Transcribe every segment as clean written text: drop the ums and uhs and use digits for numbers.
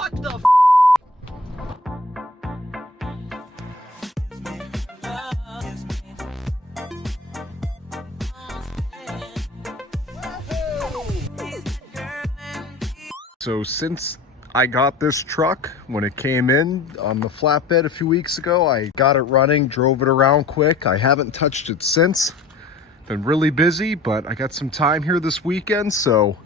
What the f? So since I got this truck, when it came in on the flatbed a few weeks ago, I got it running, drove it around quick. I haven't touched it since. Been really busy, but I got some time here this weekend, so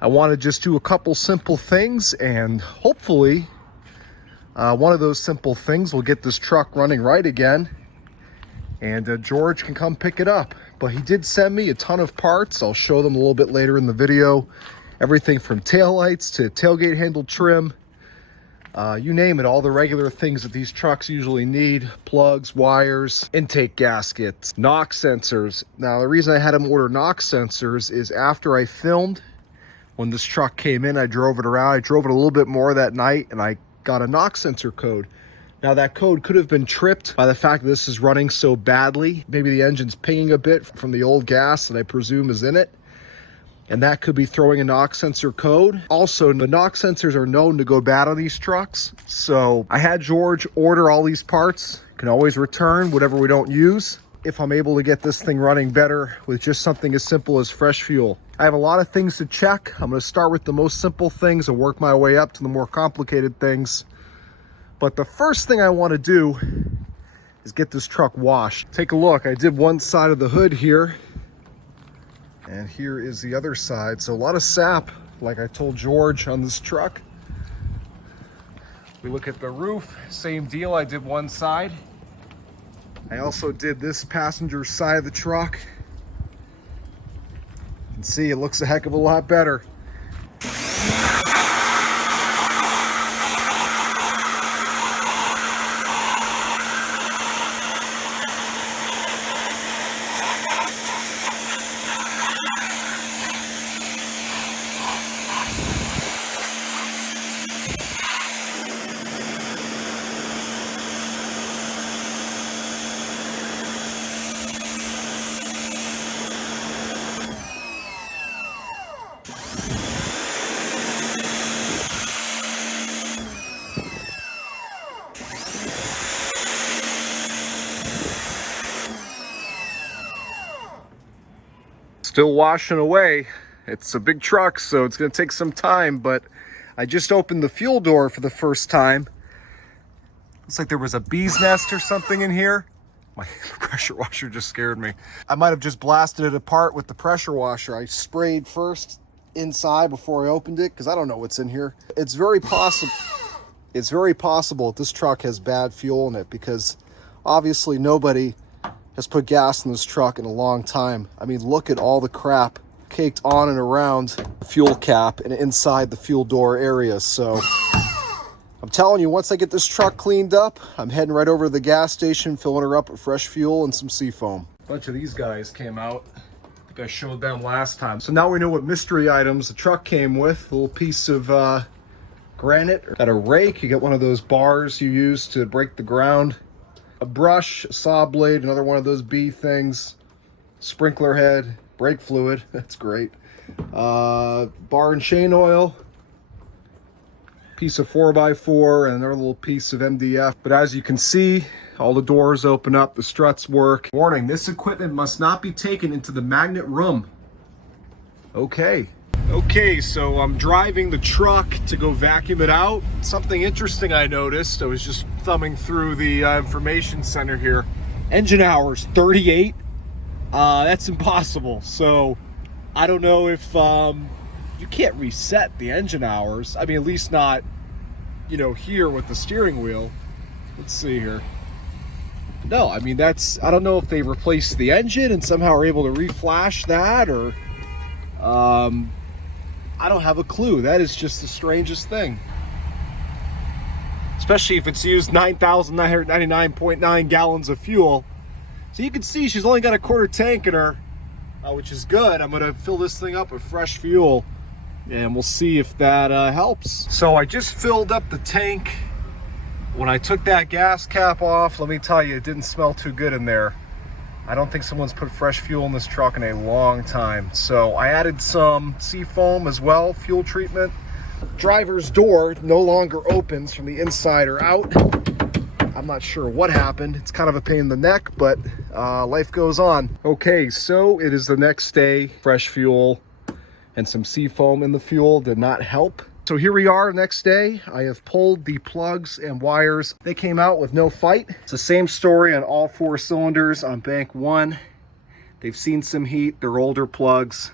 I want to just do a couple simple things, and hopefully one of those simple things will get this truck running right again, and George can come pick it up. But he did send me a ton of parts. I'll show them a little bit later in the video. Everything from taillights to tailgate handle trim, you name it, all the regular things that these trucks usually need. Plugs, wires, intake gaskets, knock sensors. Now, the reason I had him order knock sensors is after I filmed, when this truck came in, I drove it around. I drove it a little bit more that night, and I got a knock sensor code. Now, that code could have been tripped by the fact that this is running so badly. Maybe the engine's pinging a bit from the old gas that I presume is in it, and that could be throwing a knock sensor code. Also, the knock sensors are known to go bad on these trucks. So I had George order all these parts. Can always return whatever we don't use if I'm able to get this thing running better with just something as simple as fresh fuel. I have a lot of things to check. I'm going to start with the most simple things and work my way up to the more complicated things. But the first thing I want to do is get this truck washed. Take a look. I did one side of the hood here, and here is the other side. So a lot of sap, like I told George, on this truck. We look at the roof, same deal. I did one side. I also did this passenger side of the truck. You can see it looks a heck of a lot better. Still washing away. It's a big truck, so it's going to take some time, but I just opened the fuel door for the first time. Looks like there was a bee's nest or something in here. My pressure washer just scared me. I might have just blasted it apart with the pressure washer. I sprayed first inside before I opened it because I don't know what's in here. It's very possible that this truck has bad fuel in it, because obviously nobody has put gas in this truck in a long time. I mean, look at all the crap caked on and around the fuel cap and inside the fuel door area. So I'm telling you, once I get this truck cleaned up, I'm heading right over to the gas station, filling her up with fresh fuel and some seafoam. A bunch of these guys came out. I think I showed them last time. So now we know what mystery items the truck came with. A little piece of granite. Got a rake. You get one of those bars you use to break the ground. A brush, a saw blade, another one of those bee things, sprinkler head, brake fluid, that's great, bar and chain oil, piece of 4x4, and another little piece of MDF. But as you can see, all the doors open up, the struts work. Warning, this equipment must not be taken into the magnet room. Okay, so I'm driving the truck to go vacuum it out. Something interesting I noticed, I was just thumbing through the information center here. Engine hours, 38. That's impossible. So I don't know if you can't reset the engine hours. I mean, at least not, you know, here with the steering wheel. Let's see here. No, I mean, I don't know if they replaced the engine and somehow are able to reflash that, or I don't have a clue. That is just the strangest thing. Especially if it's used 9,999.9 gallons of fuel. So you can see she's only got a quarter tank in her, which is good. I'm gonna fill this thing up with fresh fuel, and we'll see if that helps. So I just filled up the tank. When I took that gas cap off, let me tell you, it didn't smell too good in there. I don't think someone's put fresh fuel in this truck in a long time. So I added some seafoam as well, fuel treatment. driver's door no longer opens from the inside or out. I'm not sure what happened. It's kind of a pain in the neck, but life goes on. Okay, so it is the next day. Fresh fuel and some sea foam in the fuel did not help. So here we are next day. I have pulled the plugs and wires. They came out with no fight. It's the same story on all 4 cylinders on bank 1. They've seen some heat. They're older plugs.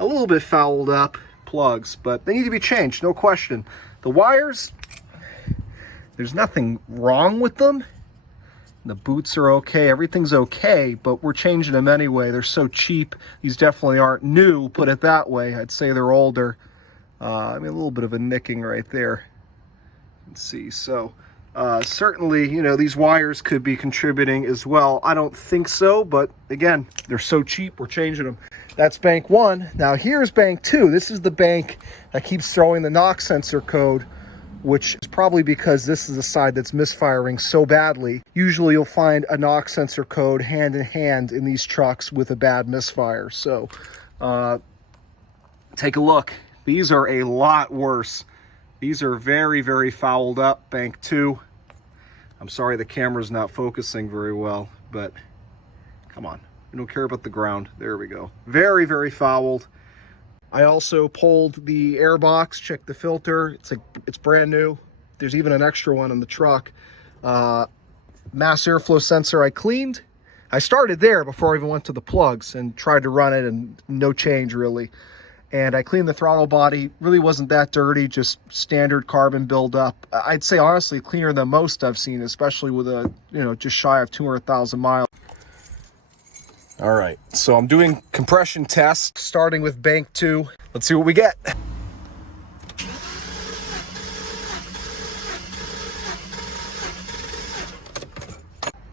A little bit fouled up plugs, but they need to be changed, no question. The wires, there's nothing wrong with them. The boots are okay, everything's okay, but we're changing them anyway. They're so cheap. These definitely aren't new, put it that way. I'd say they're older. I mean, a little bit of a nicking right there. Let's see, so certainly, you know, these wires could be contributing as well. I don't think so, but again, they're so cheap, we're changing them. That's bank 1. Now here's bank 2. This is the bank that keeps throwing the knock sensor code, which is probably because this is the side that's misfiring so badly. Usually you'll find a knock sensor code hand in hand in these trucks with a bad misfire. So take a look. These are a lot worse. These are very, very fouled up, bank 2. I'm sorry the camera's not focusing very well, but come on. We don't care about the ground. There we go. Very, very fouled. I also pulled the air box, checked the filter. It's brand new. There's even an extra one in the truck. Mass airflow sensor I cleaned. I started there before I even went to the plugs and tried to run it, and no change really. And I cleaned the throttle body. Really wasn't that dirty, just standard carbon buildup. I'd say honestly cleaner than most I've seen, especially with a, you know, just shy of 200,000 miles. All right, so I'm doing compression tests, starting with bank 2. Let's see what we get.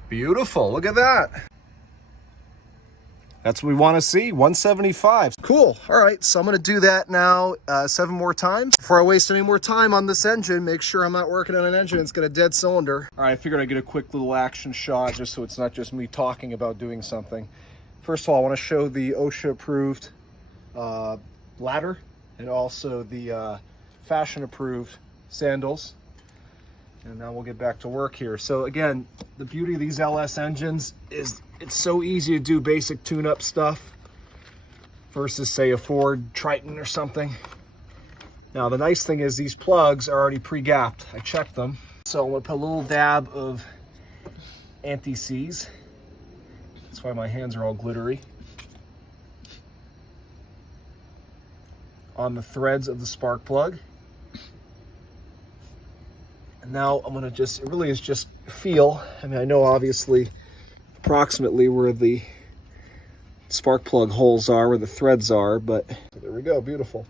Beautiful, look at that. That's what we want to see, 175. Cool, all right, so I'm gonna do that now 7 more times. Before I waste any more time on this engine, make sure I'm not working on an engine that's got a dead cylinder. All right, I figured I'd get a quick little action shot just so it's not just me talking about doing something. First of all, I want to show the OSHA approved ladder and also the fashion approved sandals. And now we'll get back to work here. So again, the beauty of these LS engines is it's so easy to do basic tune-up stuff versus say a Ford Triton or something. Now the nice thing is these plugs are already pre-gapped. I checked them. So I'm gonna put a little dab of anti-seize. That's why my hands are all glittery. On the threads of the spark plug. And now I'm gonna just, it really is just feel. I mean, I know obviously approximately where the spark plug holes are, where the threads are, but there we go, beautiful.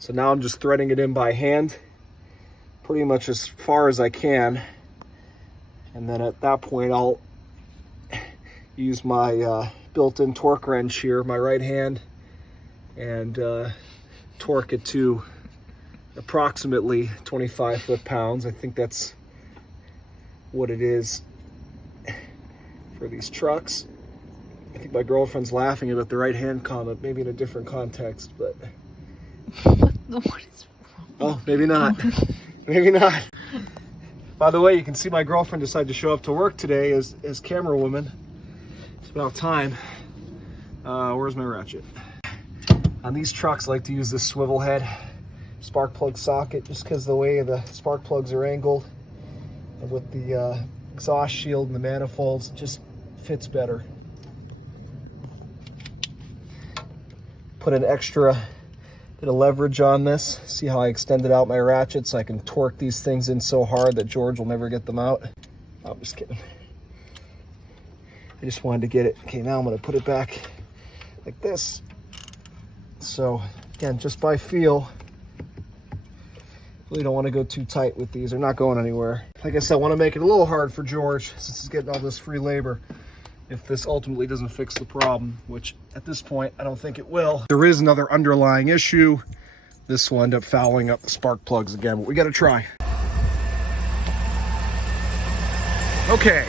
So now I'm just threading it in by hand, pretty much as far as I can. And then at that point, I'll use my built-in torque wrench here, my right hand, and torque it to approximately 25 foot-pounds. I think that's what it is for these trucks. I think my girlfriend's laughing about the right hand comment, maybe in a different context, but what is wrong? Oh, maybe not. Maybe not. By the way, you can see my girlfriend decided to show up to work today as camera woman. It's about time. Where's my ratchet? On these trucks, I like to use this swivel head spark plug socket just because the way the spark plugs are angled, and with the exhaust shield and the manifolds, it just fits better. Put an extra bit of leverage on this. See how I extended out my ratchet so I can torque these things in so hard that George will never get them out. I'm just kidding. I just wanted to get it. Okay, now I'm going to put it back like this. So again, just by feel. Really don't want to go too tight with these. They're not going anywhere. Like I said, I want to make it a little hard for George since he's getting all this free labor. If this ultimately doesn't fix the problem, which at this point, I don't think it will. There is another underlying issue. This will end up fouling up the spark plugs again, but we got to try. Okay.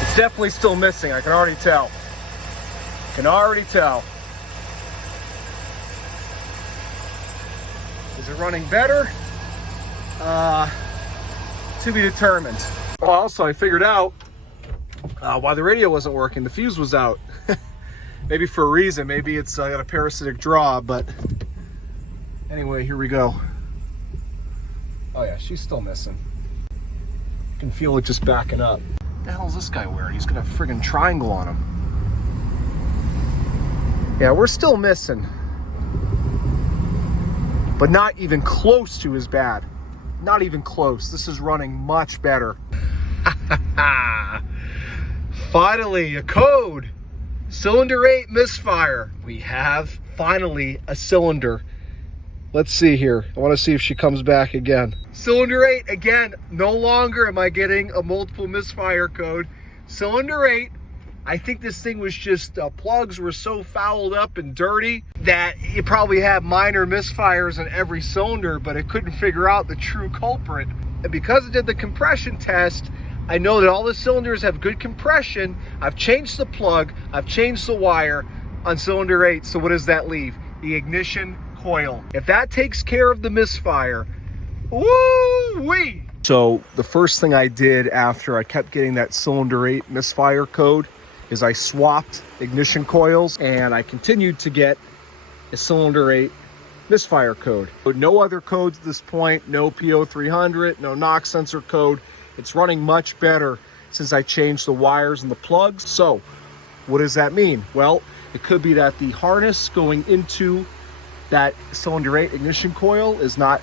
It's definitely still missing. I can already tell. Can already tell. Is it running better? To be determined. Oh, also, I figured out why the radio wasn't working. The fuse was out. Maybe for a reason. Maybe it's got a parasitic draw, but anyway, here we go. Oh yeah, she's still missing. You can feel it just backing up. What the hell is this guy wearing? He's got a friggin' triangle on him. Yeah, we're still missing. But not even close to as bad. Not even close. This is running much better. Finally, a code. Cylinder 8 misfire. We have finally a cylinder. Let's see here. I want to see if she comes back again. Cylinder 8, again, no longer am I getting a multiple misfire code. Cylinder 8, I think this thing was just, plugs were so fouled up and dirty that it probably had minor misfires in every cylinder, but it couldn't figure out the true culprit. And because it did the compression test, I know that all the cylinders have good compression. I've changed the plug, I've changed the wire on cylinder 8. So what does that leave? The ignition coil. If that takes care of the misfire, woo-wee! So the first thing I did after I kept getting that cylinder 8 misfire code is I swapped ignition coils, and I continued to get a cylinder 8 misfire code. But no other codes at this point, no PO300, no knock sensor code. It's running much better since I changed the wires and the plugs. So what does that mean? Well, it could be that the harness going into that cylinder 8 ignition coil is not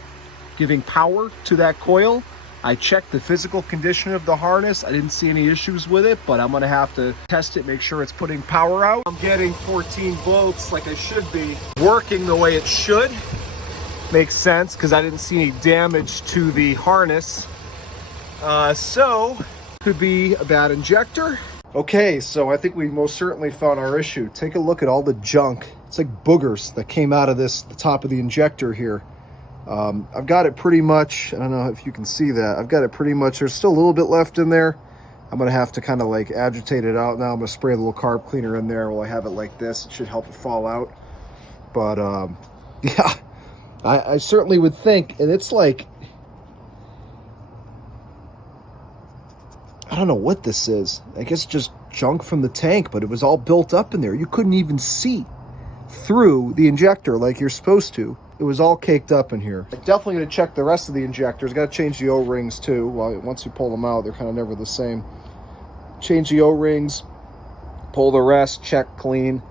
giving power to that coil. I checked the physical condition of the harness. I didn't see any issues with it, but I'm gonna have to test it, make sure it's putting power out. I'm getting 14 volts like I should be, working the way it should. Makes sense, because I didn't see any damage to the harness. So, could be a bad injector. Okay, so I think we most certainly found our issue. Take a look at all the junk. It's like boogers that came out of the top of the injector here. I've got it pretty much, I don't know if you can see that. I've got it pretty much, there's still a little bit left in there. I'm gonna have to kind of like agitate it out now. I'm gonna spray a little carb cleaner in there while I have it like this. It should help it fall out. But yeah, I certainly would think, and it's like, I don't know what this is. I guess just junk from the tank, but it was all built up in there. You couldn't even see through the injector like you're supposed to. It was all caked up in here. I'm definitely gonna check the rest of the injectors. Got to change the O-rings too. Well, once you pull them out, they're kind of never the same. Change the O-rings, pull the rest, check, clean,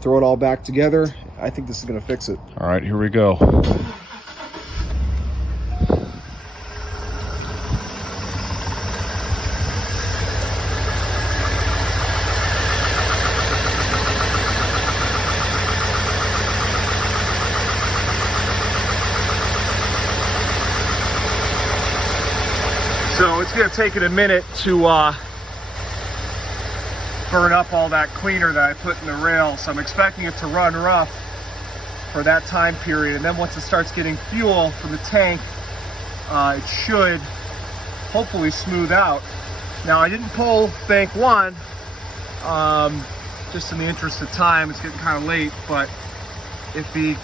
throw it all back together. I think this is gonna fix it. All right, here we go. So it's gonna take it a minute to burn up all that cleaner that I put in the rail. So I'm expecting it to run rough for that time period. And then once it starts getting fuel from the tank, it should hopefully smooth out. Now I didn't pull bank 1, just in the interest of time. It's getting kind of late, but if the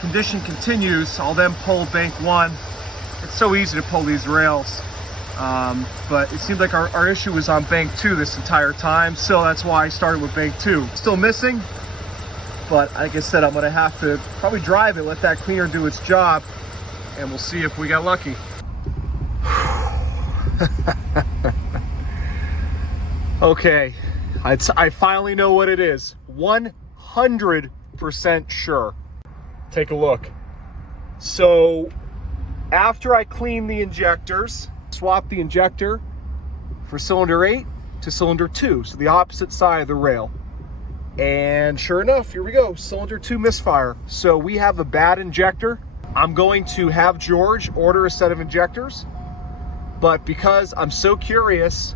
condition continues, I'll then pull bank 1. It's so easy to pull these rails. But it seems like our issue was on bank 2 this entire time, so that's why I started with bank 2. Still missing, but like I said, I'm gonna have to probably drive it, let that cleaner do its job, and we'll see if we got lucky. Okay, I finally know what it is. 100% sure. Take a look. So after I clean the injectors, swap the injector for cylinder 8 to cylinder 2, so the opposite side of the rail. And sure enough, here we go, cylinder 2 misfire. So we have a bad injector. I'm going to have George order a set of injectors, but because I'm so curious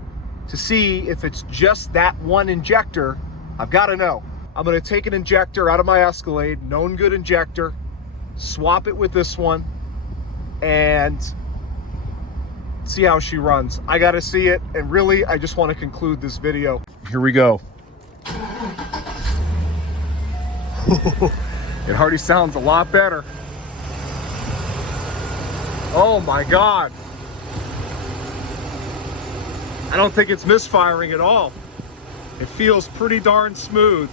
to see if it's just that one injector, I've got to know. I'm going to take an injector out of my Escalade, known good injector, swap it with this one, and see how she runs. I gotta see it, and really, I just want to conclude this video. Here we go. It already sounds a lot better. Oh my God. I don't think it's misfiring at all. It feels pretty darn smooth.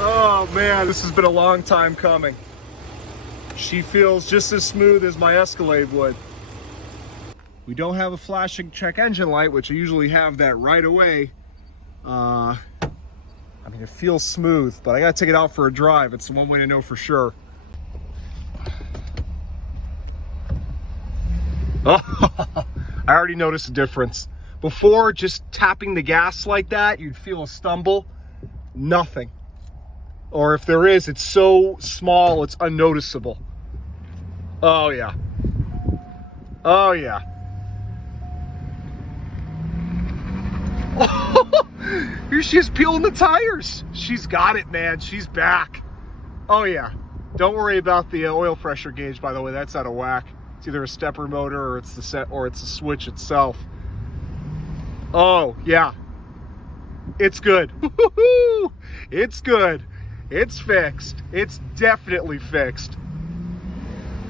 Oh man, this has been a long time coming. She feels just as smooth as my Escalade would. We don't have a flashing check engine light, which I usually have that right away. I mean, it feels smooth, but I gotta take it out for a drive. It's the one way to know for sure. Oh, I already noticed a difference. Before, just tapping the gas like that, you'd feel a stumble. Nothing. Or if there is, it's so small, it's unnoticeable. Oh yeah. Oh yeah. Here she is peeling the tires. She's got it, man. She's back. Oh yeah. Don't worry about the oil pressure gauge, by the way. That's out of whack. It's either a stepper motor or it's the set or it's the switch itself. Oh yeah. It's good. It's good. It's fixed. It's definitely fixed.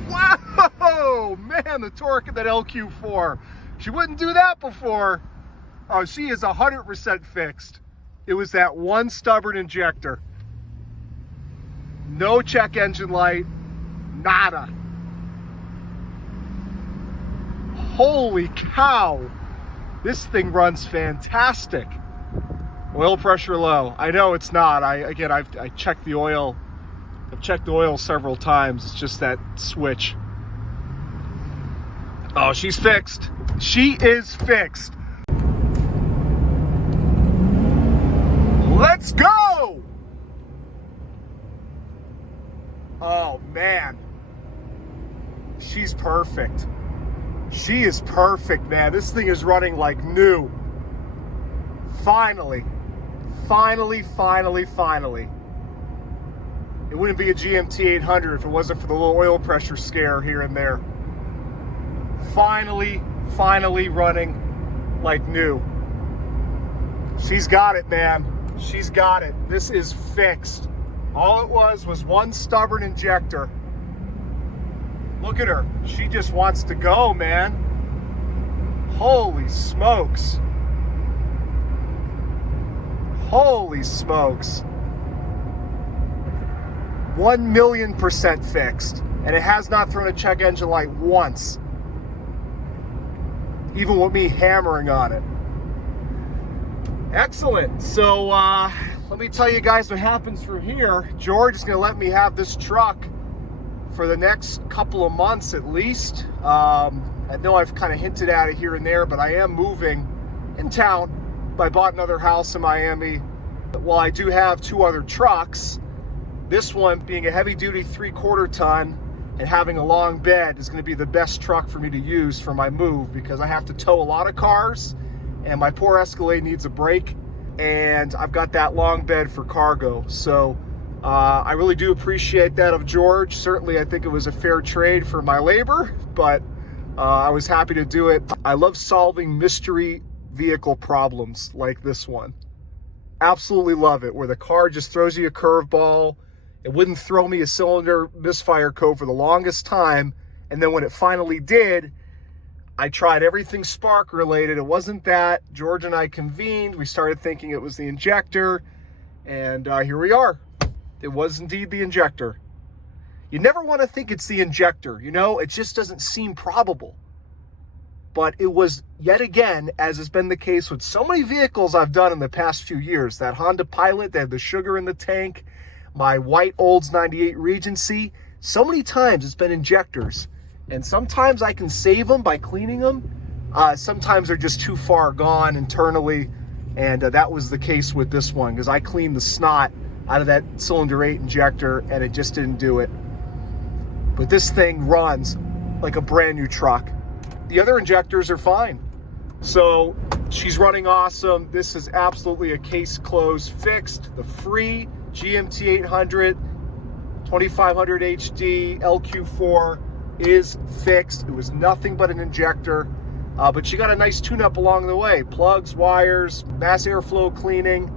Wow, man, the torque of that LQ4. She wouldn't do that before. Oh, she is 100% fixed. It was that one stubborn injector. No check engine light, nada. Holy cow. This thing runs fantastic. Oil pressure low. I know it's not. I checked the oil. I've checked the oil several times. It's just that switch. Oh, she's fixed. She is fixed. Let's go! Oh, man. She's perfect. She is perfect, man. This thing is running like new. Finally. Finally, finally, finally. It wouldn't be a GMT 800 if it wasn't for the little oil pressure scare here and there. Finally, finally running like new. She's got it, man. She's got it. This is fixed. All it was one stubborn injector. Look at her. She just wants to go, man. Holy smokes. Holy smokes. 1,000,000% fixed. And it has not thrown a check engine light once. Even with me hammering on it. Excellent. So let me tell you guys what happens from here. George is going to let me have this truck for the next couple of months at least. I know I've kind of hinted at it here and there, but I am moving in town. I bought another house in Miami. While I do have two other trucks, this one being a heavy-duty 3/4 ton and having a long bed is going to be the best truck for me to use for my move because I have to tow a lot of cars and my poor Escalade needs a break and I've got that long bed for cargo. So I really do appreciate that of George. Certainly I think it was a fair trade for my labor, but I was happy to do it. I love solving mystery vehicle problems like this one. Absolutely love it, where the car just throws you a curveball. It wouldn't throw me a cylinder misfire code for the longest time. And then when it finally did, I tried everything spark related. It wasn't that. George and I convened. We started thinking it was the injector. And here we are. It was indeed the injector. You never want to think it's the injector. You know, it just doesn't seem probable. But it was, yet again, as has been the case with so many vehicles I've done in the past few years. That Honda Pilot, they had the sugar in the tank. My white Olds 98 Regency. So many times it's been injectors. And sometimes I can save them by cleaning them. Sometimes they're just too far gone internally. And that was the case with this one, because I cleaned the snot out of that cylinder 8 injector and it just didn't do it. But this thing runs like a brand new truck. The other injectors are fine. So she's running awesome. This is absolutely a case closed, fixed. The free GMT 800 2500 HD LQ4 is fixed. It was nothing but an injector, but she got a nice tune-up along the way. Plugs, wires, mass airflow cleaning,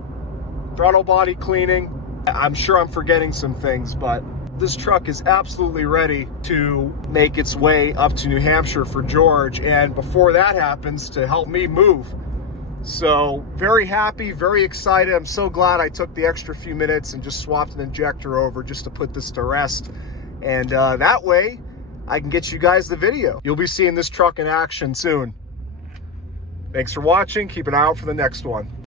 throttle body cleaning. I'm sure I'm forgetting some things, but this truck is absolutely ready to make its way up to New Hampshire for George, and before that happens, to help me move. So very happy, very excited. I'm so glad I took the extra few minutes and just swapped an injector over just to put this to rest. And that way I can get you guys the video. You'll be seeing this truck in action soon. Thanks for watching. Keep an eye out for the next one.